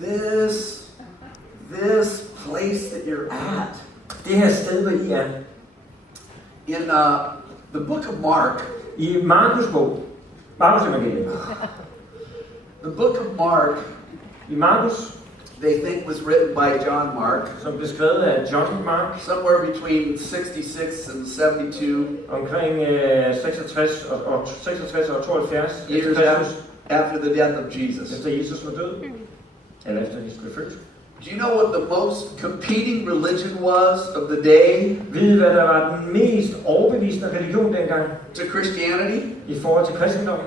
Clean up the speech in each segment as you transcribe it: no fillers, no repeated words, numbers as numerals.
this place that you're at. Det her sted, hvor I er. In the book of Mark. I Markus bog. Markus evangeliet. The book of Mark. I Markus. They think was written by John Mark. Som blev skrevet af John Mark. Somewhere between 66 and 72. Omkring 66 og 72. Years after the death of Jesus. Efter Jesus var død. Eller efter Jesus blev født. Do you know what the most competing religion was of the day? Ved I, hvad der var den mest overbevisende religion dengang? To Christianity? I forhold til kristendommen?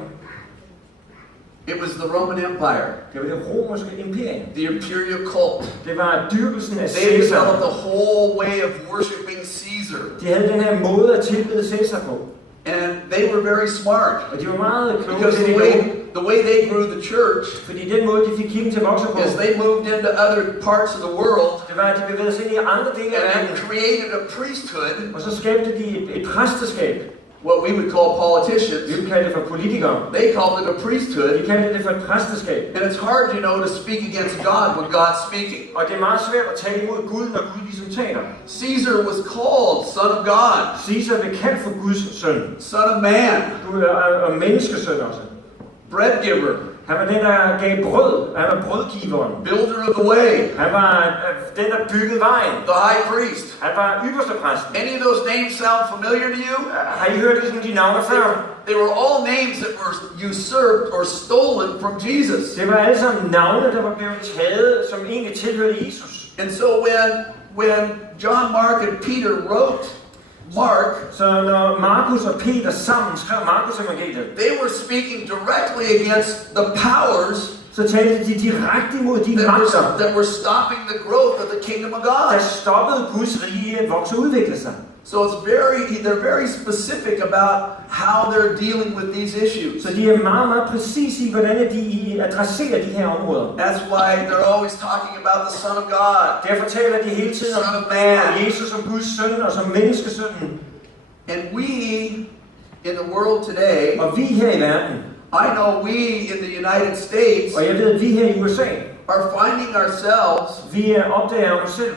It was the Roman Empire. Det var det romerske imperium. The imperial cult. Det var dyrkelsen af They Caesar. developed the whole way of worshiping Caesar. De havde den her måde at tilbede Caesar på. And they were very smart. Og de var meget kloge. Because the way they grew the church. Fordi den måde de fik kirken til at vokse på. As they moved into other parts of the world. Det var at de bevægede sig ind i andre dele af verden. And created a priesthood. Og så skabte de et præsteskab. What we would call politicians. Vi ville kalde det for politikere. They called it a priesthood. De kaldte det for et præsteskab. And it's hard, to speak against God when God's speaking. Og det er meget svært at tale imod Gud, når Gud ligesom taler. Caesar was called Son of God. Caesar blev kaldt for Guds søn. Son of man. Gud og menneskesøn også. Bread giver. Han var den, der gav brød. Han var brødgiveren. Builder of the way. Han var den, der byggede vejen. The high priest. Han var ypperste præsten. Any of those names sound familiar to you? Har I hørt ligesom de navne før? They were all names that were usurped or stolen from Jesus. Det var alle sammen navne, der var blevet taget, som egentlig tilhørte Jesus. And so when John Mark and Peter wrote Mark, så når Markus og Peter sammen skrev Markus evangeliet, they were speaking directly against the powers, så talte de direkte imod de magter, that were stopping the growth of the kingdom of God. Der stoppede Guds rige at vokse og udvikle sig. So they're very specific about how they're dealing with these issues. Så de er meget, meget præcise i, hvordan de adresserer de her områder. That's why they're always talking about the Son of God. Derfor taler de hele tiden Son of man. om Jesus som Guds søn og som menneskesønnen. And we in the world today, og vi her i verden, I know we in the United States, og jeg ved, at vi her i USA, are finding ourselves, vi opdager os selv,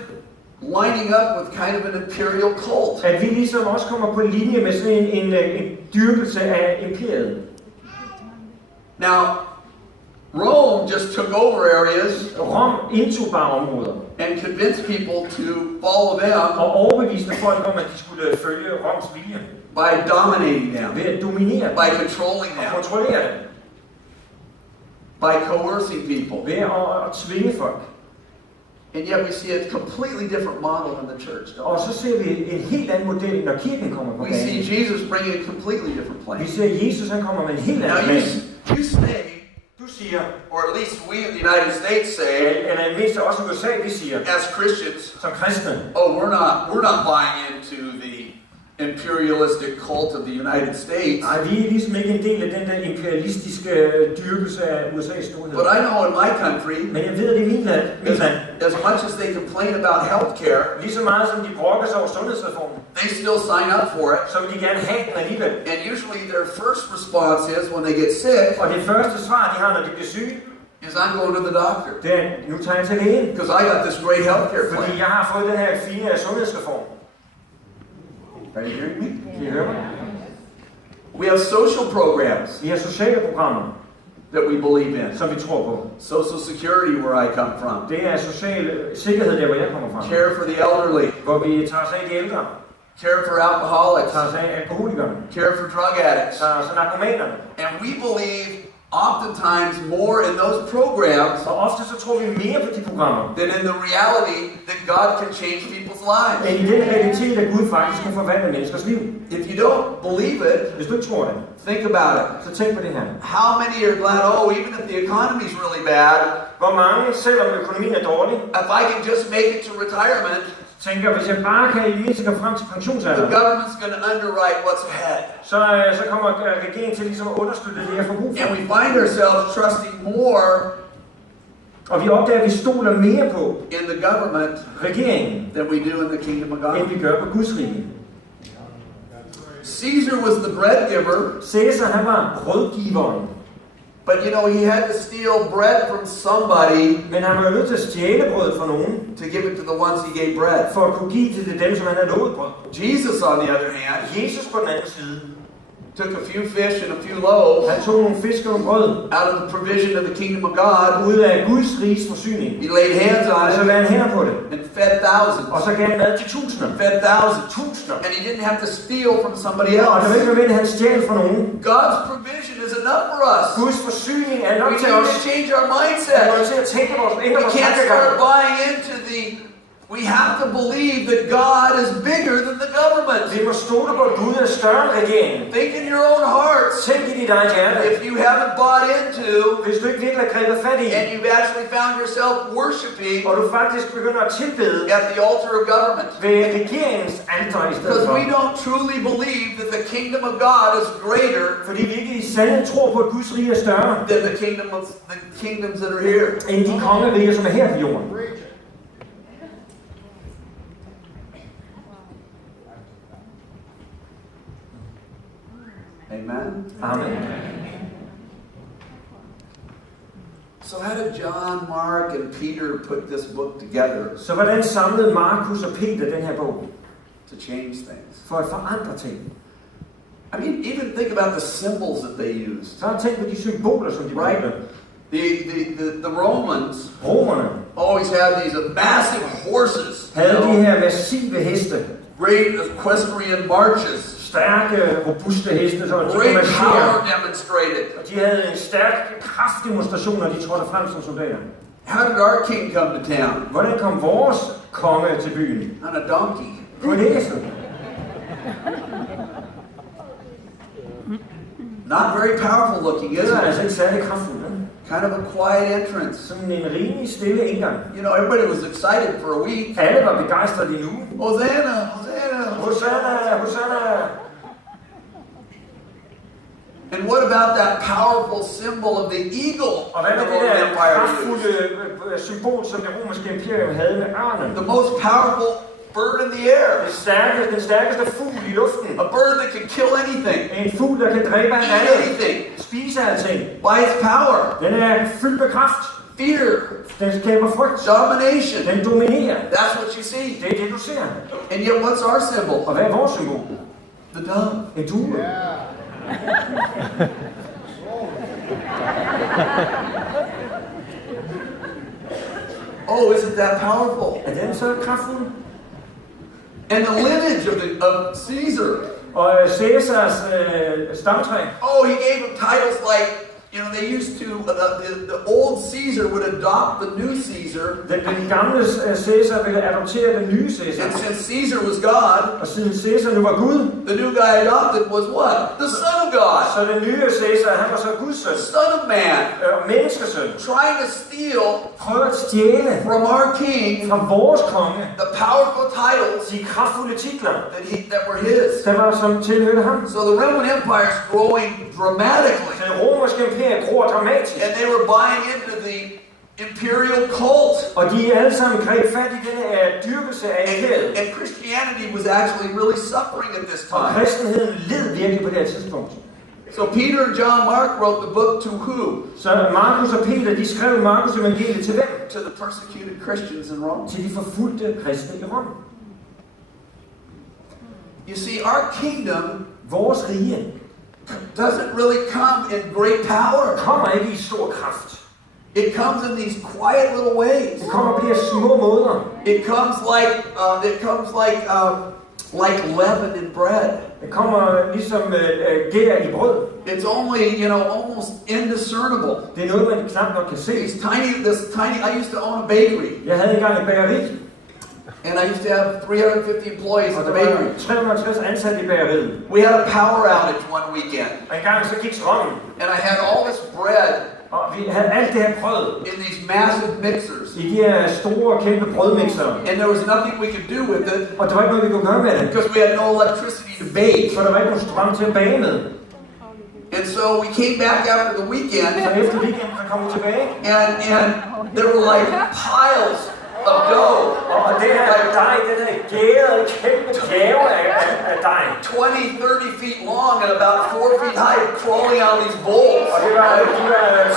lining up with kind of an imperial cult. At vi ligesom også kommer på linje med sådan en dyrkelse af imperiet. Now, Rome just took over areas. Rom indtog bare områder. And convinced people to follow them. Og overbeviste folk om, at de skulle følge Roms vilje. By dominating them. Ved at dominere dem. By controlling them. Og kontrollere dem. By coercing people. Ved at tvinge folk. And yet we see a completely different model in the church. Og så ser vi en helt anden model, når kirken kommer på banen. We see Jesus bringing a completely different plan. Vi ser Jesus, han kommer med en helt anden plan. You say, du siger, or at least we in the United States say, eller mindst også i USA, vi siger, as Christians, som kristne, oh, we're not buying into the imperialistic cult of the United States. Nej, vi er ligesom ikke en del af den der imperialistiske dyrkelse af USA's storhed. But I know in my country, men jeg ved, at i min land, as much as they complain about healthcare, lige så meget som de brokker sig over sundhedsreformen, they still sign up for it. Så vil de gerne have den alligevel. And usually their first response is when they get sick. Og det første svar, de har, når de bliver syge, is I'm going to the doctor. Det er, nu tager jeg til lægen. Because I got this great healthcare plan. Fordi jeg har fået den her fine sundhedsreform. Are you hearing me? Kan I høre mig? We have social programs. Vi har sociale programmer, that we believe in. Som vi tror på. Social security, where I come from. Det er social sikkerhed der, hvor jeg kommer fra. Care for the elderly. Hvor vi tager os af de ældre. Care for alcoholics. Tager os af alkoholikerne. Care for drug addicts. Tager os af narkomanerne. And we believe oftentimes more in those programs. Og ofte så tror vi mere på de programmer. Than in the reality that God can change people's lives. End i den realitet, at Gud faktisk kan forvandle menneskers liv. If you don't believe it, hvis du ikke tror det, think about it. Så tænk på det her. How many are glad? Oh, even if the economy is really bad. Hvor mange, selvom økonomien er dårlig, if I can just make it to retirement. Tænker, hvis jeg bare kan i mindst komme frem til pensionsalderen, the government's going to underwrite what's ahead. Så kommer regeringen til ligesom at understøtte det her forbrug. And we find ourselves trusting more. Og vi opdager, at vi stoler mere på in the government regeringen, than we do in the kingdom of God. End vi gør på Guds rige. Caesar was the bread giver. Caesar, han var brødgiveren. But you know, he had to steal bread from somebody Men han var jo nødt til at stjæle brødet fra nogen, to give it to the ones he gave bread. for at kunne give til dem, som han havde lovet brød. Jesus, on the other hand, Jesus på den anden side, took a few fish and a few loaves han tog nogle fisk og nogle brød, out of the provision of the kingdom of God. ud af Guds riges forsyning. He laid hands on Og så it lagde han hænder på det, and fed thousands. og så gav han mad til tusinder. Fed thousands. Tusinder. And he didn't have to steal from somebody Og det var else. ikke nødvendigt, at han stjal fra nogen. God's provision is enough for us. Guds forsyning er nok We til need os. to change our Vi er mindset. nødt til at tænke vores We ændre vores can't tankegang. start buying into the... We have to believe that God is bigger than the government. Vi må stole på, at Gud er større end regeringen. Think in your own hearts. Tænk i dit eget hjerte. If you haven't bought into Hvis du ikke virkelig har grebet fat i, and you've actually found yourself worshiping og du faktisk begynder at tilbede at the altar of government. ved regeringens alter i stedet Because for. we don't truly believe that the kingdom of God is greater Fordi vi ikke i sandhed tror på, at Guds rige er større than the kingdoms that are here. end de kongeriger, som er her på jorden. Amen. Amen. So how did John, Mark, and Peter put this book together Så hvordan samlede Markus og Peter den her bog to change things? for at forandre ting? I mean, even think about the symbols that they used. Så har jeg tænkt på de symboler, som de brugte. The Romans Romerne always had these massive horses, havde de her massive heste, great equestrian marches, stærke, robuste heste, så de kunne great marchere. power demonstrated. Og de havde en stærk kraftdemonstration, når de trådte frem som soldater. How did our king come to town? Hvordan kom vores konge til byen? On a donkey. På en æsel. Not very powerful looking, is Det var it? altså ikke særlig kraftfuldt. Kind of a quiet entrance. Sådan en rimelig stille indgang. You know, everybody was excited for a week. Alle var begejstrede i nu. Hosanna, Hosanna. Hosanna, Hosanna. And what about that powerful symbol of the eagle Og hvad the med det Roman der Empire kraftfulde used? symbol, som det romerske imperium havde med ørnen? The most powerful bird in the air. Den stærkeste fugl i luften. A bird that can kill anything. En fugl, der kan dræbe en Eat anden. anything. Spise alting. By its power. Den er fyldt med kraft. Fear. Den skaber frygt. Domination. Den dominerer. That's what you see. Det er det, du ser. And yet what's our symbol? Og hvad er vores symbol? The dove. En due. Oh, isn't that powerful? Er den så kraftfuld? And the lineage of Caesar. Og Cæsars stamtræ. Oh, he gave him titles like, you know, they used to, the old Caesar would adopt the new Caesar. Den gamle Cæsar ville adoptere den nye Cæsar. And since Caesar was God, Og siden Cæsar nu var Gud, the new guy adopted was what? The Son of God. så den nye Cæsar, han var så Guds søn. Son of Man. Og menneskesøn. Trying to steal Prøv at stjæle from our king fra vores konge the powerful titles de kraftfulde titler, that were his. der var som tilhørte ham. So the Roman Empire is growing dramatically. Så det romerske imperium gror dramatisk. And they were buying into the imperial cult. Og de alle sammen greb fat i denne dyrkelse af imperiet. And Christianity was actually really suffering at this Og time. kristenheden led virkelig på det her tidspunkt. So Peter and John Mark wrote the book to who? Så Markus og Peter, de skrev Markus evangeliet til hvem? To the persecuted Christians in Rome. Til de forfulgte kristne i Rom. You see, our kingdom Vores rige doesn't really come in great power. kommer ikke i stor kraft. It comes in these quiet little ways. Det kommer på de her små måder. It comes like leaven in bread. Det kommer ligesom gær i brød. It's only, almost indiscernible. Det er noget, man knap nok kan se. This tiny, I used to own a bakery. Jeg havde engang et bageri. And I used to have 350 employees Og in der the bakery. var 350 ansatte i bageriet. We had a power outage one weekend. Og en gang så gik strømmen. And I had all this bread Og vi havde alt det her brød in these massive mixers. i de her store, kæmpe brødmixer. And there was nothing we could do with it Og der var ikke noget, vi kunne gøre med det. because we had no electricity to bake. For der var ikke nogen strøm til at bage med. And so we came back after the weekend Så efter weekenden så kom vi tilbage. and there were like piles of dough. Og det her dej, den er gæret, kæmpe gave af dej. 20-30 feet long and about 4 feet high, crawling out of these bowls. Og de var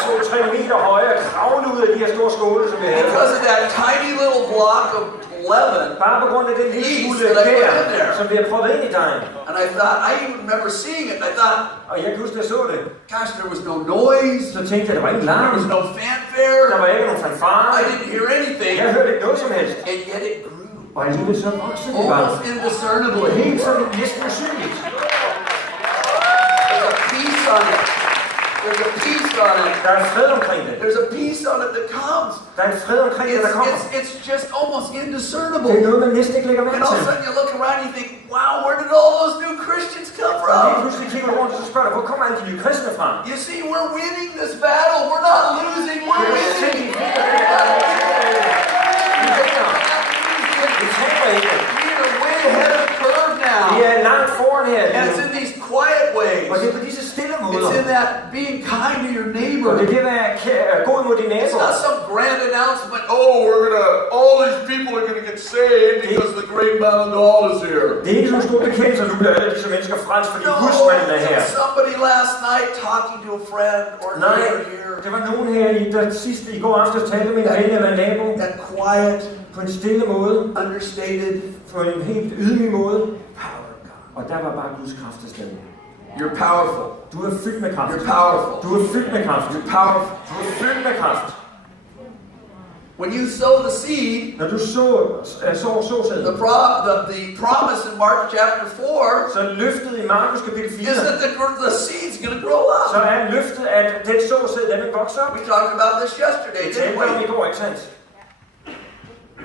2-3 meter høje og kravlede ud af de her store skåle, som vi havde. Because of that tiny little block of leaven, Bare på grund af den lille smule kær, som vi har prøvet ind i dejen. and I thought, I even remember seeing it, and I thought, Og jeg kan huske, at jeg så det. gosh, there was no noise, Så tænkte jeg, der var ikke there larm. was no fanfare, Der var ikke nogen fanfare. I didn't hear anything, Jeg hørte ikke noget som helst. and yet it grew, Og alligevel så voksede det bare. almost indiscernibly. Helt sådan næsten usynligt. There's a peace on it. There's a peace on it. Der er fred omkring det. There's a peace on it that comes. Der er en fred omkring det, der kommer. It's just almost Det er indiscernible. noget, man næsten ikke lægger mærke And all of a til. sudden you look around and you think, wow, where did all those new Christians come Og lige from? pludselig kigger du rundt, og så spørger du, hvor kommer alle de nye kristne fra? You see, we're winning this battle. We're not losing, we're winning. Vi vinder. Vi taber ikke. We're way ahead of the curve Vi now. er langt foran her. And it's in these quiet ways. Og det er på disse stille måder. It's in that being kind to your Og det neighbor. er det at være god mod dine It's naboer. not some grand announcement, oh, all these people are going to get saved because the great mountain doll is here. Det er ikke sådan en stor bekendelse, at nu bliver alle disse mennesker frelst, fordi Gudsmanden er her. Somebody last night talking to a friend or a Nej, neighbor here. det var nogen her, der sidst i går aftes talte med en ven eller en nabo. That quiet, På en stille måde, understated på en helt ydmyg måde. power of God. Og der var bare Guds kraft til stede. You're powerful. Du er fyldt med kraft. You're powerful. Du er fyldt med kraft. You're powerful. Du er fyldt med kraft. When you sow the seed, Når du såsædet, the promise in Mark chapter 4 så er løftet i Markus kapitel 4, is that the seed's going to grow så up. er løftet, at den såsæd, den vil vokse op. We talked about this yesterday, Det didn't talte om i we? går, ikke sandt?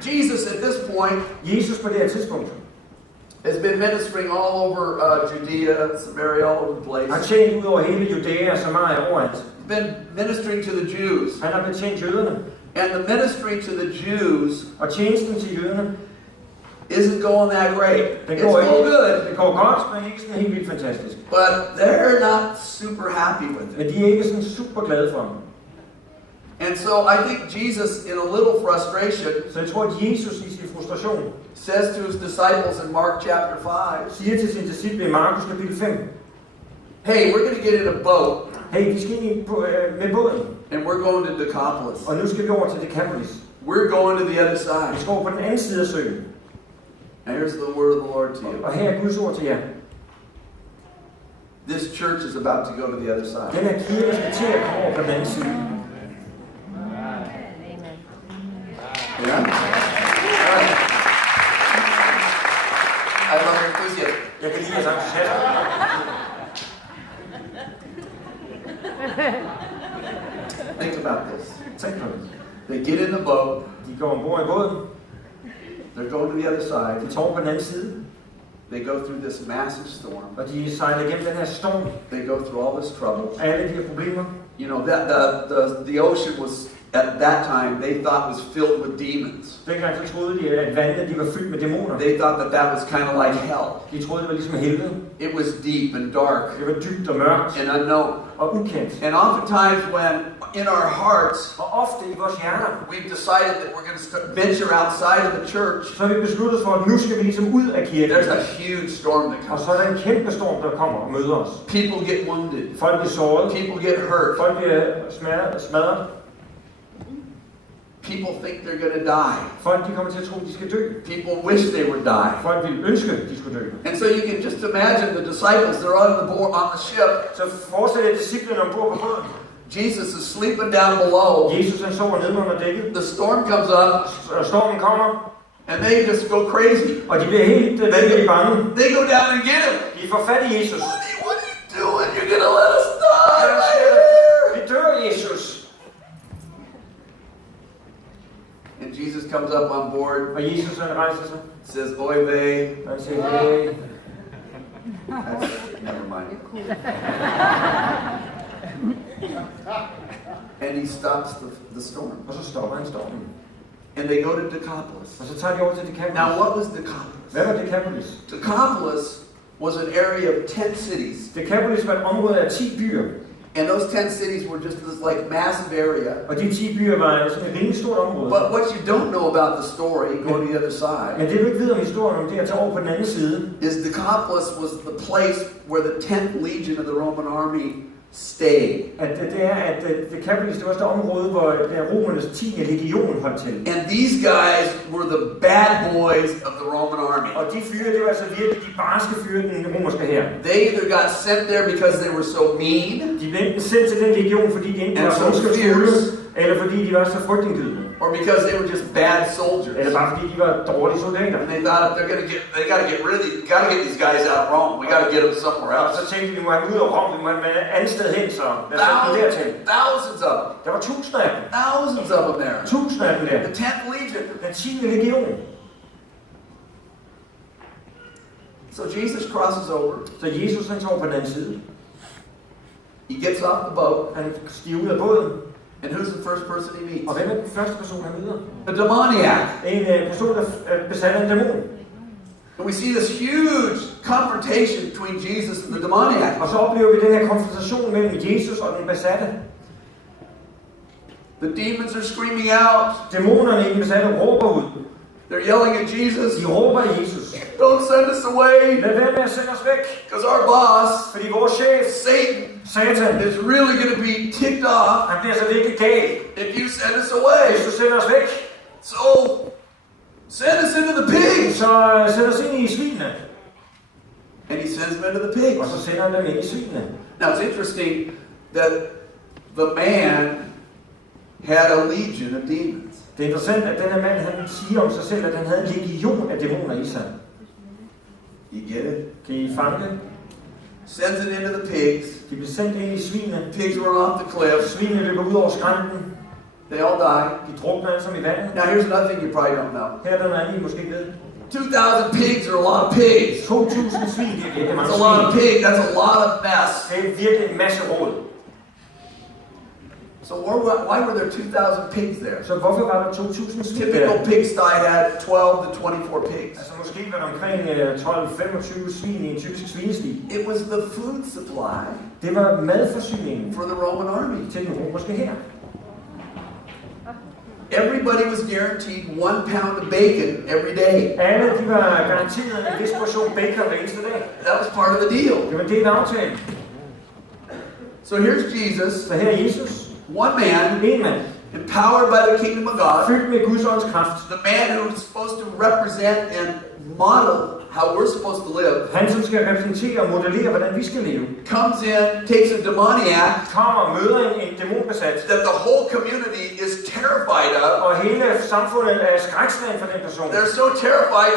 Jesus at this point Jesus på det her tidspunkt has been ministering all over Judea, Samaria, all over the har place. tjent ud over hele Judæa og Samaria overalt. He's been ministering to the Jews. Han har betjent jøderne. And the ministry to the Jews Og tjenesten til jøderne, isn't going that great. den It's går, all ikke, good, det går godt, men ikke sådan helt vildt fantastisk. but they're not super happy with it. Men de er ikke sådan super glade for ham. And so I think Jesus, in a little frustration, Så jeg tror, at Jesus i sin frustration says to his disciples in Mark chapter 5, siger til sine disciple i Markus kapitel 5, hey, we're going to get in a boat hey, vi skal ind med båden, and we're going to Decapolis. og nu skal vi over til Decapolis. We're going to the other Vi side. skal over på den anden side af søen, And here's the word of the Lord to you. og her er Guds ord til jer. This church is about to go to the other side. Den her kirke skal til at komme over på den anden side. Yeah? I love your enthusiasm. Jeg kan lide jeres entusiasme. Think about this. Tænk på det. They get in the boat. De går ombord i båden, They're going to the other side. de tager over på den anden side, They go through this massive storm. og de sejler igennem den her storm. They go through all this trouble. Alle de her problemer. You know, that the ocean was, at that time, they thought was filled with demons. Dengang så troede de, at vandene de var fyldt med dæmoner. They thought that was kind of like hell. De troede, det var ligesom helvede. It was deep and dark Det var dybt og mørkt and unknown. og ukendt. And oftentimes when in our hearts, Og ofte i vores hjerner, we've decided that we're going to venture outside of the church, så har vi besluttet for, at nu skal vi ligesom ud af kirken. there's a huge storm that Og comes. så er der en kæmpe storm, der kommer og møder os. People get wounded. Folk bliver såret. People get hurt. Folk bliver smadret. People think they're going to die. Folk de kommer til at tro, at de skal dø. People wish they would die. Folk vil ønske, at de skulle dø. And so you can just imagine the disciples, they're on the ship. Så forestil jer disciplene ombord på båden. Jesus is sleeping down below. Jesus han sover nede under dækket. The storm comes up Og stormen kommer, and they just go crazy. og de bliver helt vanvittigt bange. They go down and get him. De får fat i Jesus. What are you doing? You're going to let us die Hvad right sker der? here. Vi dør, Jesus. And Jesus comes up on board, Og Jesus han rejser sig. says, Oy vey. Og han siger, hey. Never mind. And he stops the storm. Og så stopper han stormen. And they go to Decapolis. Og så tager de over til Decapolis. Now, what was Decapolis? Hvad var Decapolis? Decapolis was an area of 10 cities. Decapolis var et område af 10 byer. And those 10 cities were just this like massive area. Og de 10 byer var sådan et rimelig stort område. But what you don't know about the story, go to the other side, Men det du ikke ved om historien om det at tage over på den anden side, is Decapolis was the place where the 10th legion of the Roman army stayed. at det er, at Decapolis, det var det område, hvor romernes 10. legion holdt til. And these guys were the bad boys of the Roman army. Og de fyre, det var altså virkelig de barske fyre, den romerske hær. They either got sent there because they were so mean, De blev enten sendt til den legion, fordi de enten And var so ondskabsfulde, fierce. eller fordi de var så frygtindgydende. or because they were just bad soldiers. Eller bare fordi de var dårlige soldater. And they thought if they got to get rid of these, got to get these guys out of Rome. We got to get them somewhere Og så else. tænkte de, vi må have dem ud af Rom, vi må have dem et andet sted hen, så lad os have dem dertil. Thousands of them. Der var 1000 af dem. Thousands of them there. 1000 af dem der. The 10th legion. Den 10. legion. So Jesus crosses over. Så Jesus han tager over på den anden side. He gets off the boat. Han stiger ud af båden. And who's the first person he meets? Og hvem er den første person, han møder? The demoniac. En person, der besat af en dæmon. And we see this huge confrontation between Jesus and the demoniac. Og så oplever vi den her konfrontation mellem Jesus og den besatte. The demons are screaming out. Dæmonerne i den besatte råber ud. They're yelling at Jesus. De råber af Jesus. Don't send us away. Lad være med at sende os væk. Because our boss, Fordi vores chef, Satan, Satan, is really going to be ticked off han bliver så virkelig gal, if you send us away. hvis du sender os væk. So, send us into the pigs. Så sæt os ind i svinene. And he sends them into the Og pigs. så sender han dem ind i svinene. Now it's interesting that the man had a legion of demons. Det er interessant, at denne mand, han siger om sig selv, at han havde en legion af dæmoner i sig. You get it? Kan I fange det? Sends it into the pigs. De blev sendt ind i svinene. Pigs run off the cliff. Svinene løber ud over skrænten. They all die. De drukner alle sammen i vandet. Now here's another thing you probably don't know. Her er der noget andet, I måske ikke ved. 2,000 pigs are a lot of pigs. 2000 svin, det er virkelig mange That's a lot of svin. pigs. That's a lot of mess. Det er virkelig en masse råd. So why were there 2,000 pigs there? Så hvorfor var der 2000 svin Typical der? pigsty had 12 to 24 pigs. Altså måske var der omkring 12-25 svin i en typisk svinestig. It was the food supply Det var madforsyningen for the Roman army. til den romerske hær. Everybody was guaranteed 1 pound of bacon every day. Alle de var garanteret en vis portion bacon hver eneste dag. That was part of the deal. Det var en del af aftalen. So here's Jesus, Så her er Jesus, one man, en mand, empowered by the kingdom of God, fyldt med Guds ånds kraft. the man who's supposed to represent and model how we're supposed to live, Han, som skal repræsentere og modellere, hvordan vi skal leve, comes in, takes a demoniac kommer og møder en dæmonbesat, that the whole community is terrified of. og hele samfundet er skrækslagen for den person. They're so terrified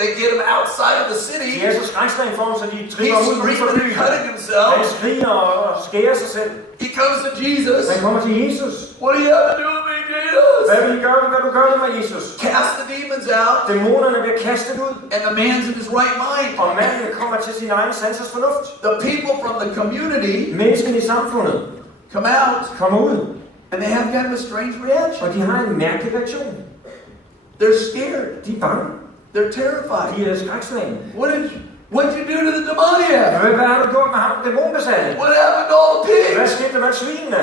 they get him outside of the De city. er så skrækslagen for ham, så de He's driver ud for screaming and byen. cutting Han himself. skriger og skærer sig selv. He comes to Jesus. Han kommer til Jesus. What do you have to do with me, Jesus? Hvad vil I gøre? Hvad du gør det med Jesus? Cast the demons out, Dæmonerne bliver kastet ud, and the man's in his right mind. og manden kommer til sin egen sansers fornuft. The people from the community Menneskene i samfundet come out, kommer ud, and they have kind of a strange reaction. og de har en mærkelig reaktion. They're scared. De er bange. They're terrified. De er skrækslagen. What'd you do to the demoniac? Hvad har du gjort med ham, dæmonbesatte? What happened to all the Hvad pigs? skete der med svinene?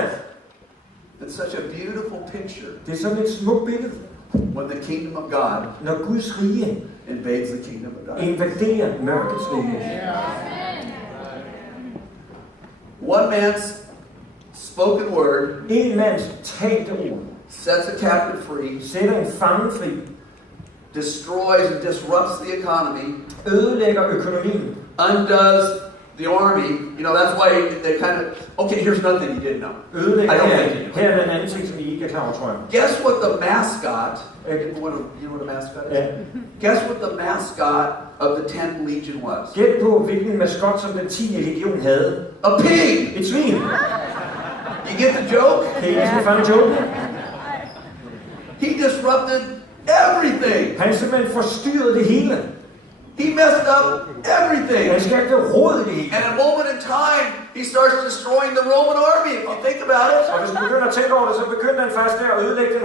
It's such a beautiful picture Det er sådan et smukt billede, when the kingdom of God når Guds rige invades the kingdom of darkness. invaderer mørkets rige. One man's spoken word En mands talte ord sets a captive free, sætter en fange fri, destroys and disrupts the economy, ødelægger økonomien, undoes the army. You know, that's why they kind of, okay, here's another thing you didn't know. ødelægger I don't her. think you Her er en anden ting, som I ikke er klar over, tror jeg. Guess what the mascot, you know what a mascot is? Ja. Guess what the mascot of the 10th Legion was? Gæt på, hvilken maskot, som den 10. legion havde. A pig! Et svin. You get the joke? Kan I ligesom fange joken? He disrupted everything. Han simpelthen forstyrrede det hele. He messed up everything. Han skabte råd i det hele. And at a moment in time, he starts destroying the Roman army, if you think about it. Og hvis du begynder at tænke over det, så begyndte han faktisk der at ødelægge den